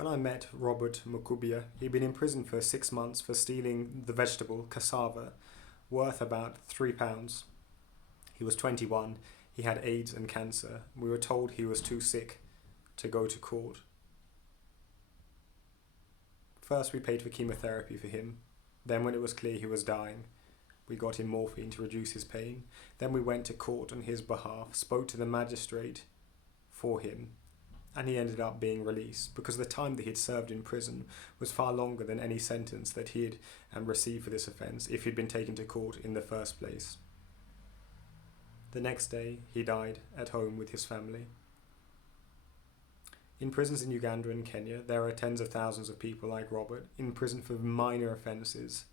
When I met Robert Mukubia, he'd been in prison for 6 months for stealing the vegetable cassava, worth about £3. He was 21, he had AIDS and cancer. We were told he was too sick to go to court. First we paid for chemotherapy for him. Then when it was clear he was dying, we got him morphine to reduce his pain. Then we went to court on his behalf, spoke to the magistrate for him, and he ended up being released because the time that he'd served in prison was far longer than any sentence that he'd received for this offence if he'd been taken to court in the first place. The next day, he died at home with his family. In prisons in Uganda and Kenya, there are tens of thousands of people like Robert in prison for minor offences.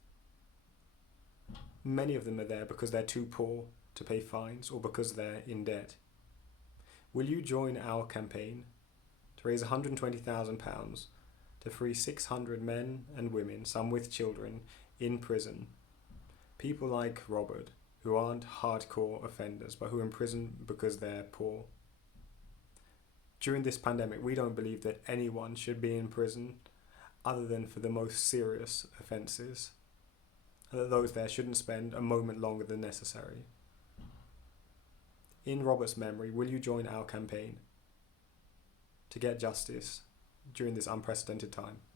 Many of them are there because they're too poor to pay fines or because they're in debt. Will you join our campaign to raise £120,000 to free 600 men and women, some with children, in prison? People like Robert, who aren't hardcore offenders, but who are in prison because they're poor. During this pandemic, we don't believe that anyone should be in prison other than for the most serious offences, and that those there shouldn't spend a moment longer than necessary. In Robert's memory, will you join our campaign to get justice during this unprecedented time?